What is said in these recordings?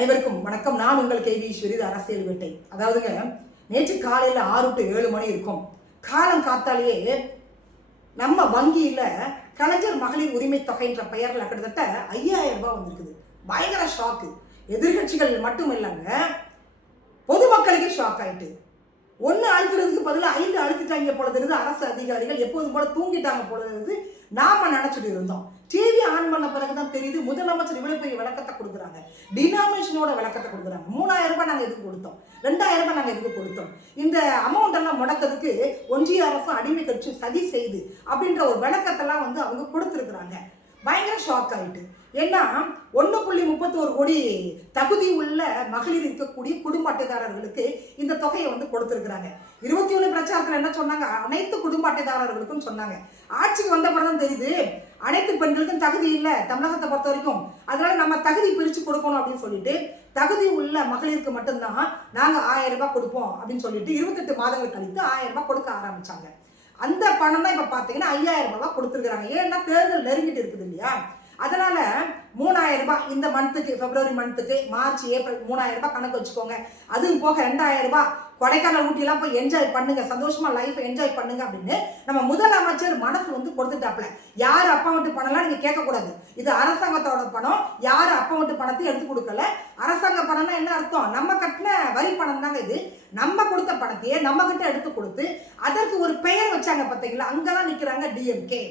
அனைவருக்கும் வணக்கம். நான் உங்கள் கேவி ஈஸ்வரி. அரசியல் வேட்டை. அதாவதுங்க, நேற்று காலையில் 6 to 7 மணி இருக்கும். காலம் காத்தாலேயே நம்ம வங்கியில் கலைஞர் மகளிர் உரிமை தொகைன்ற பெயரில் கிட்டத்தட்ட 5000 ரூபாய் வந்திருக்குது. பயங்கர ஷாக்கு. எதிர்கட்சிகள் மட்டும் இல்லைங்க, பொதுமக்களுக்கே ஷாக் ஆயிட்டு. 1 அழுத்துறதுக்கு பதிலாக 5 அழுத்திட்டாங்க போல தெரியுது. அரசு அதிகாரிகள் எப்போதும் போல தூங்கிட்டாங்க போல தெரியுது. நாம நினைச்சிட்டு இருந்தோம். டிவி ஆன் பண்ண பிறகுதான் தெரியுது முதலமைச்சர் இவ்வளவு பெரிய விளக்கத்தை கொடுக்குறாங்க. டினாமினேஷனோட விளக்கத்தை கொடுக்குறாங்க. 3000 ரூபாய் நாங்கள் எதுக்கு கொடுத்தோம், 2000 ரூபாய் நாங்கள் எதுக்கு கொடுத்தோம், இந்த அமௌண்ட் எல்லாம் முடக்கிறதுக்கு ஒன்றிய அரசு அடிமை கட்சி சதி செய்து அப்படின்ற ஒரு விளக்கத்தெல்லாம் அவங்க கொடுத்துருக்குறாங்க. பயங்கர ஷாக் ஆயிட்டு. ஏன்னா 1.31 கோடி தகுதி உள்ள மகளிர் இருக்கக்கூடிய குடும்ப அட்டைதாரர்களுக்கு இந்த தொகையை கொடுத்துருக்குறாங்க. 21 பிரச்சாரத்தில் என்ன சொன்னாங்க, அனைத்து குடும்ப அட்டைதாரர்களுக்கும் சொன்னாங்க. ஆட்சிக்கு வந்த படம் தெரியுது அனைத்து பெண்களுக்கும் தகுதி இல்லை தமிழகத்தை பொறுத்த வரைக்கும், அதனால நம்ம தகுதி பிரித்து கொடுக்கணும் அப்படின்னு சொல்லிட்டு தகுதி உள்ள மகளிருக்கு மட்டும்தான் நாங்கள் 1000 ரூபாய் கொடுப்போம் அப்படின்னு சொல்லிட்டு 28 மாதங்கள் கழித்து 1000 ரூபாய் கொடுக்க ஆரம்பிச்சாங்க. அந்த பணம் தான் இப்போ பார்த்தீங்கன்னா 5000 ரூபாய் கொடுத்துருக்குறாங்க. ஏன்னா தேர்தல் நெருங்கிட்டு இருக்குது இல்லையா, அதனால 3000 ரூபாய் இந்த மந்த்துக்கு, பிப்ரவரி மந்த்துக்கு, மார்ச், ஏப்ரல் 3000 ரூபாய் கணக்கு வச்சுக்கோங்க. அதுவும் போக 2000 ரூபாய் கொடைக்கானல் ஊட்டியெல்லாம் போய் என்ஜாய் பண்ணுங்க, சந்தோஷமா லைஃப்பை என்ஜாய் பண்ணுங்க அப்படின்னு நம்ம முதலமைச்சர் மனசு கொடுத்துட்டாப்ல. யார் அப்பா விட்டு பணம்லாம் நீங்க கேட்கக்கூடாது. இது அரசாங்கத்தோட பணம், யார் அப்பா விட்டு பணத்தை எடுத்து கொடுக்கல. அரசாங்க பணம்னா என்ன அர்த்தம், நம்ம கட்டின வரி பணம் தாங்க இது. நம்ம கொடுத்த பணத்தையே நம்ம கிட்ட எடுத்து கொடுத்து அதற்கு ஒரு பெயர் வச்சாங்க பார்த்தீங்களா, அங்கதான் நிக்கிறாங்க டிஎம்கே.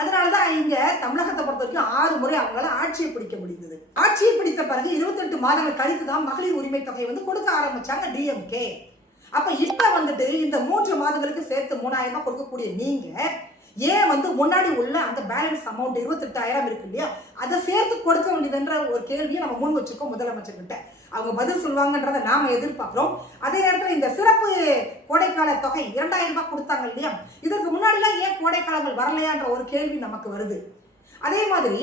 அதனாலதான் இங்க தமிழகத்தை பொறுத்த வரைக்கும் 6 முறை அவங்களால ஆட்சியை பிடிக்க முடிந்தது. ஆட்சியை பிடித்த பிறகு 28 மாதங்கள் கழித்து தான் மகளிர் உரிமை தொகை கொடுக்க ஆரம்பிச்சாங்க டிஎம்கே. அப்ப இப்ப இந்த 3 மாதங்களுக்கு சேர்த்து 3000 ரூபாய் கொடுக்கக்கூடிய நீங்க ஏன் முன்னாடி உள்ள அந்த பேலன்ஸ் அமௌண்ட் 28000 இருக்கு இல்லையா, அதை சேர்த்து கொடுக்க வேண்டியதுன்ற ஒரு கேள்வியை நம்ம முன் வச்சுக்கோம் முதலமைச்சர் கிட்ட. அவங்க பதில் சொல்லுவாங்கன்றதை நாம எதிர்பார்க்கிறோம். அதே நேரத்தில் இந்த சிறப்பு கோடைக்கால தொகை 2000 ரூபாய் கொடுத்தாங்க இல்லையா, இதற்கு முன்னாடிலாம் ஏன் கோடைக்காலங்கள் வரலையான்ற ஒரு கேள்வி நமக்கு வருது. அதே மாதிரி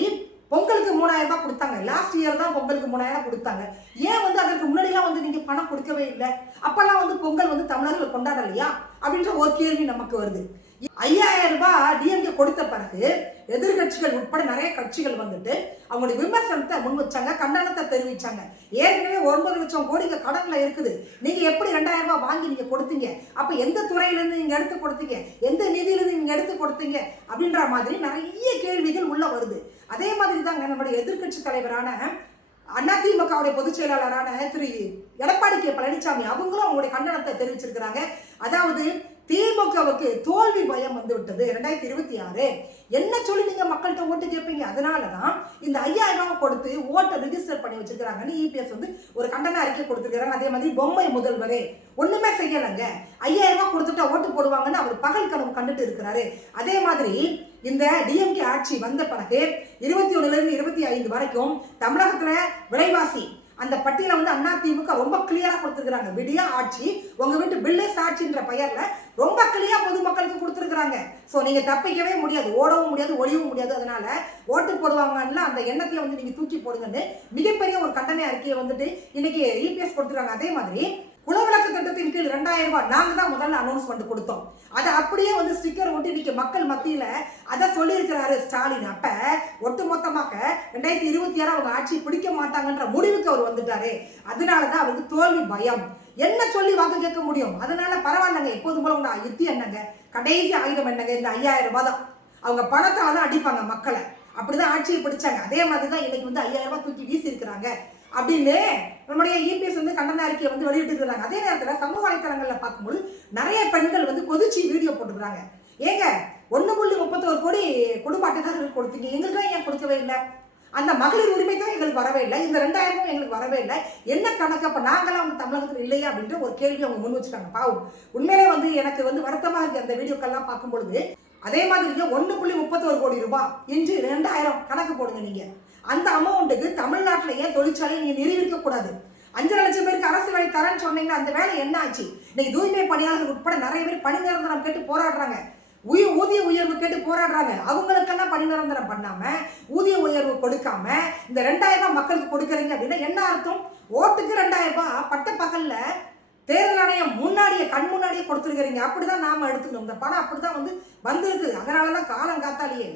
பொங்கலுக்கு 3000 ரூபாய் கொடுத்தாங்க. லாஸ்ட் இயர் தான் பொங்கலுக்கு 3000 கொடுத்தாங்க. ஏன் அதற்கு முன்னாடிலாம் நீங்க பணம் கொடுக்கவே இல்லை, அப்பெல்லாம் பொங்கல் தமிழர்கள் கொண்டாடலையா அப்படின்ற ஒரு கேள்வி நமக்கு வருது. 5000 ரூபாய் டிஎம்கே கொடுத்த பிறகு எதிர்கட்சிகள் உட்பட நிறைய கட்சிகள் அவங்களுடைய விமர்சனத்தை முன் வச்சாங்க, கண்டனத்தை தெரிவிச்சாங்க. ஏற்கனவே 9 லட்சம் கோடிக்கு கடன்ல இருக்குது, நீங்க எப்படி 2000 ரூபாய் வாங்கி நீங்க கொடுத்தீங்க, அப்ப எந்த துறையிலிருந்து நீங்க எடுத்து கொடுத்தீங்க, எந்த நிதியிலிருந்து நீங்க எடுத்து கொடுத்தீங்க அப்படின்ற மாதிரி நிறைய கேள்விகள் உள்ள வருது. அதே மாதிரி தாங்க நம்முடைய எதிர்கட்சி தலைவரான அதிமுகவுடைய பொதுச் செயலாளரான திரு எடப்பாடி கே பழனிசாமி அவங்களும் அவங்களுடைய கண்டனத்தை தெரிவிச்சிருக்கிறாங்க. அதாவது திமுகவுக்கு தோல்வி பயம் விட்டது 2026. என்ன சொல்லி நீங்க மக்கள்கிட்ட ஓட்டு கேட்பீங்க, அதனாலதான் இந்த 5000 ரூபாய் கொடுத்து ஓட்டை ரிஜிஸ்டர் பண்ணி வச்சிருக்காங்கன்னு இபிஎஸ் ஒரு கண்டன அறிக்கை கொடுத்துருக்காங்க. அதே மாதிரி பொம்மை முதல்வரே ஒண்ணுமே செய்யலைங்க, 5000 ரூபாய் கொடுத்துட்டா ஓட்டு போடுவாங்கன்னு அவர் பகல் கனவு கண்டுட்டு இருக்கிறாரு. அதே மாதிரி இந்த டிஎம்கே ஆட்சி வந்த பிறகு 21 to 25 வரைக்கும் தமிழகத்துல விலைவாசி அந்த பட்டியலை அதிமுக ரொம்ப கிளியரா கொடுத்துருக்காங்க. விடியா ஆட்சி, உங்க வீட்டு பில்லே சாட்சின்ற பெயர்ல ரொம்ப கிளியரா பொதுமக்களுக்கு கொடுத்துருக்காங்க. ஸோ நீங்க தப்பிக்கவே முடியாது, ஓடவும் முடியாது, ஒழியவும் முடியாது. அதனால ஓட்டு போடுவாங்கன்னு அந்த எண்ணத்தையே நீங்க தூக்கி போடுங்கன்னு மிகப்பெரிய ஒரு கண்டன அறிக்கையை இன்னைக்கு இபிஎஸ் கொடுத்துருக்காங்க. அதே மாதிரி குலவிளக்கு திட்டத்தின் கீழ் 2000 ரூபாய் நாங்க தான் முதல்ல அனௌன்ஸ்மெண்ட் கொடுத்தோம். அதை அப்படியே ஸ்டிக்கர் ஒட்டி இன்னைக்கு மக்கள் மத்தியில அதை சொல்லியிருக்கிறாரு ஸ்டாலின். அப்ப ஒட்டுமொத்தமாக 2026 அவங்க ஆட்சி பிடிக்க மாட்டாங்கன்ற முடிவுக்கு அவர் வந்துட்டாரு. அதனாலதான் அவருக்கு தோல்வி பயம். என்ன சொல்லி வாக்கு கேட்க முடியும், அதனால பரவாயில்லங்க, எப்போதும் போல உங்க யுத்தி என்னங்க, கடைசி ஆயுதம் என்னங்க, இந்த 5000 ரூபாய் தான். அவங்க பணத்தால தான் அடிப்பாங்க மக்களை, அப்படிதான் ஆட்சியை பிடிச்சாங்க. அதே மாதிரிதான் இன்னைக்கு 5000 ரூபாய் தூக்கி வீசி இருக்கிறாங்க அப்படின்னு நம்முடைய இபிஎஸ் கண்டன அறிக்கையை வெளியிட்டு இருக்கிறாங்க. அதே நேரத்தில் சமூக வலைத்தளங்களில் பார்க்கும்போது நிறைய பெண்கள் கொதிச்சு வீடியோ போட்டுக்கிறாங்க. ஏங்க 1.31 கோடி குடும்ப அட்டைதாரர்கள் கொடுத்தீங்க, எங்களுக்குலாம் ஏன் கொடுக்கவே இல்லை, அந்த மகளிர் உரிமை தான் எங்களுக்கு வரவே இல்லை, இந்த 2000 எங்களுக்கு வரவே இல்லை, என்ன கணக்கு, அப்போ நாங்களாம் தமிழகத்தில் இல்லையா அப்படின்ற ஒரு கேள்வி அவங்க முன் வச்சுட்டாங்க. பாவம், உண்மையிலே எனக்கு வருத்தமாக இருக்கு அந்த வீடியோக்கெல்லாம் பார்க்கும்பொழுது. அதே மாதிரி 1.31 கோடி ரூபாய் இன்று 2000 கணக்கு போடுங்க நீங்க. அந்த அமௌண்ட்டுக்கு தமிழ்நாட்டில் ஏன் தொழிற்சாலையை நீங்க நிரூபிக்க கூடாது? 5.5 லட்சம் பேருக்கு அரசு வேலை தரேன்னு சொன்னீங்கன்னா அந்த வேலை என்ன ஆச்சு? இன்னைக்கு தூய்மை பணியாளர்கள் உட்பட நிறைய பேர் பணி நிரந்தரம் கேட்டு போராடுறாங்க, ஊதிய உயர்வு கேட்டு போராடுறாங்க. அவங்களுக்கெல்லாம் பணி நிரந்தரம் பண்ணாம ஊதிய உயர்வு கொடுக்காம இந்த 2000 ரூபாய் மக்களுக்கு கொடுக்குறீங்க அப்படின்னா என்ன அர்த்தம்? ஓட்டுக்கு 2000 ரூபாய் பட்ட பகல்ல தேர்தல் ஆணையம் முன்னாடியே கண் முன்னாடியே கொடுத்துருக்கிறீங்க. அப்படிதான் நாம எடுத்துக்கணும். இந்த பணம் அப்படிதான் வந்திருக்கு. அதனாலதான் காலம் காத்தாலேயே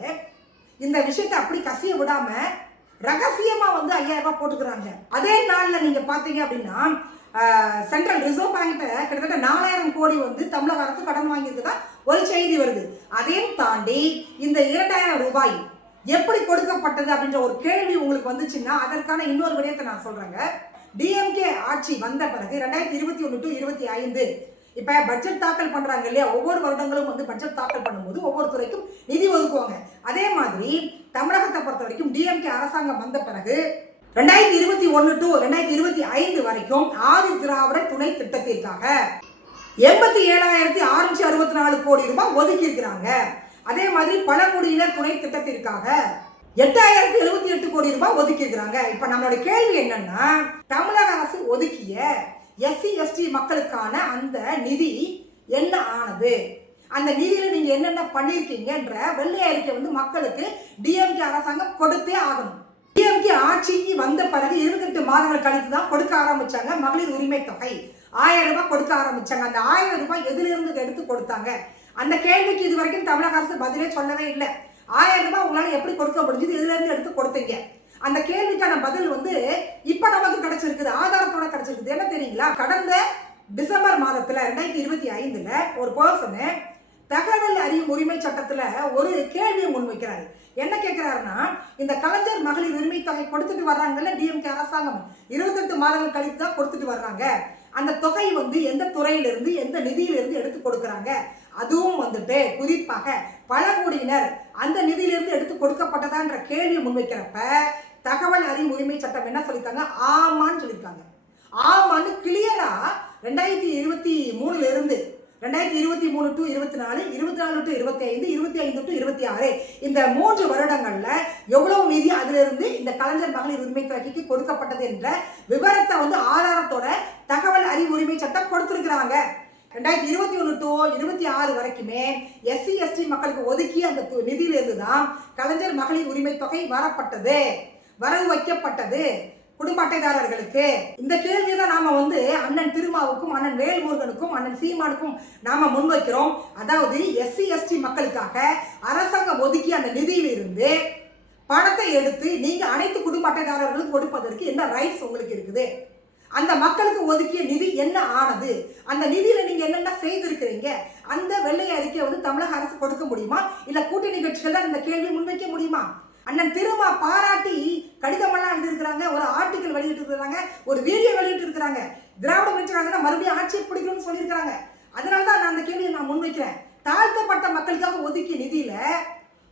இந்த விஷயத்தை அப்படி கசிய விடாம ரகசியமா வந்து 5000 ரூபாய் போட்டுக்கிறாங்க. அதே நாள்ல நீங்க பாத்தீங்க அப்படின்னா சென்ட்ரல் ரிசர்வ் பேங்க்ல கிட்டத்தட்ட 4000 கோடி வந்து தமிழக அரசு கடன் வாங்கியிருக்குதா ஒரு செய்தி வருது. அதையும் தாண்டி இந்த 2000 ரூபாய் எப்படி கொடுக்கப்பட்டது அப்படின்ற ஒரு கேள்வி உங்களுக்கு வந்துச்சுன்னா அதற்கான இன்னொரு விடயத்தை நான் சொல்றேங்க. டிஎம்கே ஆட்சி வந்த பிறகு 2021 to 25 இப்ப பட்ஜெட் தாக்கல் பண்றாங்க இல்லையா, ஒவ்வொரு வருடங்களும் வந்து பட்ஜெட் தாக்கல் பண்ணும்போது ஒவ்வொரு துறைக்கும் நிதி ஒதுக்குவாங்க. அதே மாதிரி தமிழகத்தை பொறுத்த வரைக்கும் டிஎம்கே அரசாங்கம் வந்த பிறகு 2021 to 2025 வரைக்கும் ஆதி திராவிட துணை திட்டத்திற்காக 87,664 கோடி ரூபாய் ஒதுக்கி இருக்கிறாங்க. அதே மாதிரி பழங்குடியினர் துணை திட்டத்திற்காக 8,078 கோடி ரூபாய் ஒதுக்கி இருக்கிறாங்க. இப்ப நம்மளோட கேள்வி என்னன்னா, தமிழக அரசு ஒதுக்கிய SC/ST மக்களுக்கான அந்த நிதி என்ன ஆனது, அந்த நிதியில நீங்க என்னென்ன பண்ணிருக்கீங்கன்ற வெள்ளை அறிக்கை வந்து மக்களுக்கு டிஎம்கே அரசாங்கம் கொடுத்தே ஆகணும். டிஎம்கே ஆட்சிக்கு வந்த பிறகு 28 மாதங்கள் கழித்து தான் கொடுக்க ஆரம்பிச்சாங்க மகளிர் உரிமை தொகை 1000 ரூபாய் கொடுக்க ஆரம்பிச்சாங்க. அந்த 1000 ரூபாய் எதுல இருந்து எடுத்து கொடுத்தாங்க, அந்த கேள்விக்கு இது வரைக்கும் தமிழக அரசு பதிலே சொல்லவே இல்லை. 1000 ரூபாய் உங்களால எப்படி கொடுக்க முடிஞ்சது, எதுல இருந்து எடுத்து கொடுத்தீங்க, அந்த கேள்விக்கான பதில் வந்து இப்ப நமக்கு கிடைச்சிருக்குது, ஆதாரத்தோட கிடைச்சிருக்குது. என்ன தெரியுங்களா, கடந்த டிசம்பர் மாதத்துல 2025 ஒரு பர்சனு தகவல் அறியும் உரிமை சட்டத்துல ஒரு கேள்வியை முன்வைக்கிறாரு. என்ன கேட்கிறாருன்னா, இந்த கலைஞர் மகளிர் உரிமை தொகை கொடுத்துட்டு வர்றாங்கல்ல டிஎம்கே அரசாங்கம், 28 மாதங்கள் கழித்து தான் கொடுத்துட்டு வர்றாங்க, அந்த தொகை வந்து எந்த துறையிலிருந்து எந்த நிதியிலிருந்து எடுத்து கொடுக்குறாங்க, அதுவும் வந்துட்டு குறிப்பாக பழங்குடியினர் அந்த நிதியிலிருந்து எடுத்து கொடுக்கப்பட்டதான்ற கேள்வியை முன்வைக்கிறப்ப தகவல் அறியும் உரிமை சட்டம் என்ன சொல்லியிருக்காங்க, ஆமான்னு சொல்லியிருக்காங்க. ஆமான்னு கிளியரா 2023 இருந்து 2023 to 24, 24 to 25, 25 to 26 இந்த 3 வருடங்கள்ல எவ்வளவு நிதி அதிலிருந்து இந்த கலைஞர் மகளிர் உரிமை தொகைக்கு கொடுக்கப்பட்டது என்ற விவரத்தை வந்து ஆதாரத்தோட தகவல் அறிவு உரிமை சட்டம் கொடுத்திருக்கிறாங்க. 2021 to 26 வரைக்குமே SC/ST மக்களுக்கு ஒதுக்கி அந்த நிதியிலிருந்து தான் கலைஞர் மகளிர் உரிமை தொகை வரவு வைக்கப்பட்டது குடும்ப அட்டைதாரர்களுக்கு. இந்த கேள்வியை தான் நாம வந்து அண்ணன் திருமாவுக்கும் அண்ணன் வேல்முருகனுக்கும் அண்ணன் சீமானுக்கும் நாம முன்வைக்கிறோம். அதாவது SC/ST மக்களுக்காக அரசாங்கம் ஒதுக்கி அந்த நிதியிலிருந்து பணத்தை எடுத்து நீங்க அனைத்து குடும்ப அட்டைதாரர்களுக்கும் கொடுப்பதற்கு என்ன ரைட்ஸ் உங்களுக்கு இருக்குது, அந்த மக்களுக்கு ஒதுக்கிய நிதி என்ன ஆனது, அந்த நிதியில நீங்க என்னென்ன செய்திருக்கிறீங்க, அந்த வெள்ளை அறிக்கையை வந்து தமிழக அரசு கொடுக்க முடியுமா, இல்ல கூட்டணி கட்சிகள் தான் இந்த கேள்வியை முன்வைக்க முடியுமா? அண்ணன் திருமா பாராட்டி கடிதமெல்லாம் எழுதியிருக்கிறாங்க, ஒரு ஆர்டிக்கல் வெளியிட்டு இருக்கிறாங்க, ஒரு வீடியோ வெளியிட்டு இருக்கிறாங்க, திராவிட மின்றாங்கன்னா மறுபடியும் ஆட்சியை பிடிக்கணும்னு சொல்லியிருக்கிறாங்க. அதனால தான் நான் அந்த கேள்வியை நான் முன்வைக்கிறேன். தாழ்த்தப்பட்ட மக்களுக்காக ஒதுக்கிய நிதியில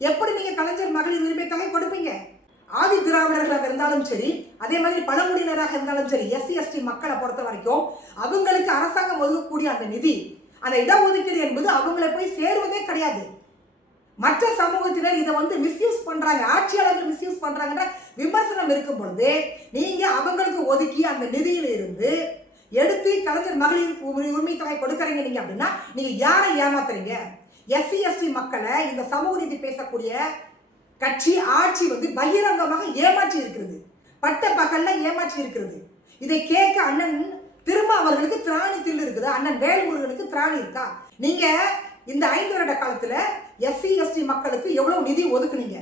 எப்படி நீங்க கலைஞர் மகளிர் உரிமை தொகை கொடுப்பீங்க? ஆதி திராவிடர்களாக இருந்தாலும் சரி, அதே மாதிரி பழங்குடியினராக இருந்தாலும் சரி, SC/ST மக்களை பொறுத்த வரைக்கும் அவங்களுக்கு அரசாங்கம் ஒதுக்கக்கூடிய அந்த நிதி, அந்த இடஒதுக்கீடு என்பது அவங்களை போய் சேருவதே கிடையாது. மற்ற சமூகத்தினர் இதை வந்து மிஸ்யூஸ் பண்றாங்க, ஆட்சியாளர்கள் மிஸ்யூஸ் பண்றாங்கன்ற விமர்சனம் இருக்கும் பொழுது நீங்க அவங்களுக்கு ஒதுக்கி அந்த நிதியில இருந்து எடுத்து கலைஞர் மகளிர் உரிமை தொகை கொடுக்கறீங்க நீங்க அப்படின்னா நீங்க யாரை ஏமாத்துறீங்க? SC/ST மக்களை இந்த சமூக நீதி பேசக்கூடிய கட்சி ஆட்சி வந்து பகிரங்கமாக ஏமாற்றி இருக்கிறது, பட்ட பகல்ல ஏமாற்றி இருக்கிறது. இதை கேட்க அண்ணன் திருமா அவர்களுக்கு திராணி தில்லு இருக்குது, அண்ணன் வேல்முருகனுக்கு திராணி இருக்கா? நீங்க இந்த 5 வருட காலத்துல SC/ST மக்களுக்கு எவ்வளவு நிதி ஒதுக்குனீங்க,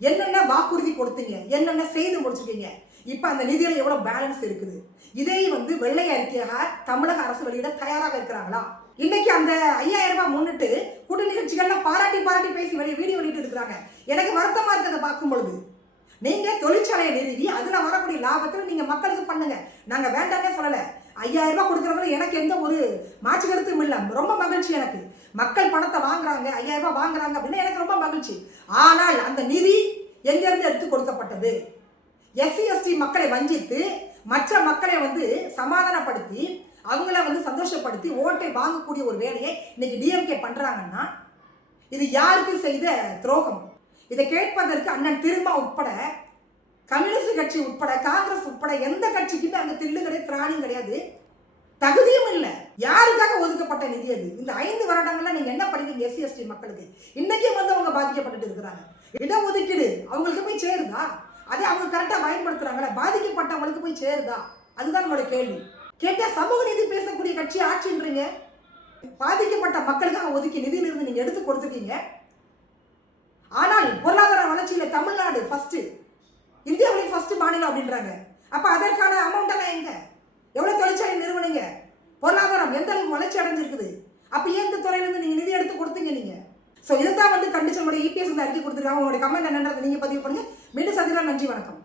என்னென்ன வாக்குறுதி கொடுத்தீங்க, என்னென்ன செய்து முடிச்சிருக்கீங்க, இப்ப அந்த நிதியில எவ்வளவு பேலன்ஸ் இருக்குது, இதை வந்து வெள்ளை அறிக்கையாக தமிழக அரசு வெளியிட தயாராக இருக்கிறாங்களா? இன்னைக்கு அந்த 5000 ரூபாய் முன்னிட்டு கூட்டணி கட்சிகள்லாம் பாராட்டி பேசி வீடியோ வெளியிட்டு இருக்கிறாங்க. எனக்கு வருத்தமா இருக்கிறத பார்க்கும் பொழுது நீங்க தொழிற்சாலையை நிறுவி அதுல வரக்கூடிய லாபத்துல நீங்க மக்களுக்கு பண்ணுங்க, நாங்க வேண்டாமே சொல்லல. 5000 ரூபாய் கொடுக்கறதுல எனக்கு எந்த ஒரு மாற்று கருத்தும் இல்லை, ரொம்ப மகிழ்ச்சி. எனக்கு மக்கள் பணத்தை வாங்குறாங்க, 5000 ரூபாய் வாங்குறாங்க அப்படின்னா எனக்கு ரொம்ப மகிழ்ச்சி. ஆனால் அந்த நிதி எங்கிருந்து எடுத்து கொடுக்கப்பட்டது? SC/ST மக்களை வஞ்சித்து மற்ற மக்களை வந்து சமாதானப்படுத்தி அவங்கள வந்து சந்தோஷப்படுத்தி ஓட்டை வாங்கக்கூடிய ஒரு வேலையை இன்னைக்கு டிஎம்கே பண்றாங்கன்னா இது யாருக்கு செய்த துரோகம்? இதை கேட்பதற்கு அண்ணன் திருமா உட்பட, கம்யூனிஸ்ட் கட்சி உட்பட, காங்கிரஸ் உட்பட எந்த கட்சிக்குமே அந்த தில்லு கிடையாது, திராணியும் கிடையாது, தகுதியும் இல்லை. யாருக்காக ஒதுக்கப்பட்ட நிதி அது? இந்த 5 வருடங்கள்ல நீங்க என்ன பண்ணீங்க SC/ST மக்களுக்கு? இன்னைக்கே வந்து அவங்க பாதிக்கப்பட்டு இருக்கிறாங்க. இடஒதுக்கீடு அவங்களுக்கு போய் சேருதா? அதை அவங்க கரெக்டா பயன்படுத்துறாங்களா? பாதிக்கப்பட்டவங்களுக்கு போய் சேருதா? அதுதான் நம்மளோட கேள்வி. கேட்டா சமூக நீதி பேசக்கூடிய கட்சி ஆட்சின்றீங்க, பாதிக்கப்பட்ட மக்களுக்காக ஒதுக்கி நிதியிலிருந்து நீங்க எடுத்து கொடுத்துருக்கீங்க. ஆனால் பொருளாதார வளர்ச்சியில தமிழ்நாடு ஃபர்ஸ்ட், இந்தியாவிலேயே ஃபர்ஸ்ட் மாநிலம் அப்படின்றாங்க. அப்போ அதற்கான அமௌண்ட் எல்லாம் எங்க? எவ்வளோ தொழிற்சாலை நிறுவனங்க, பொருளாதாரம் எந்த அளவுக்கு வளர்ச்சி அடைஞ்சிருக்குது? அப்போ ஏன் இந்த துறையிலேருந்து நீங்கள் நிதி எடுத்து கொடுத்தீங்க நீங்கள்? ஸோ இதைத்தான் வந்து கண்டிச்சு நம்மளுடைய இபிஎஸ் வந்து அறிக்கை கொடுத்துருக்காங்க. உங்களுடைய கமெண்ட் என்னன்றது நீங்கள் பதிவு பண்ணுங்க. மீண்டும் சந்திக்கலாம். நன்றி, வணக்கம்.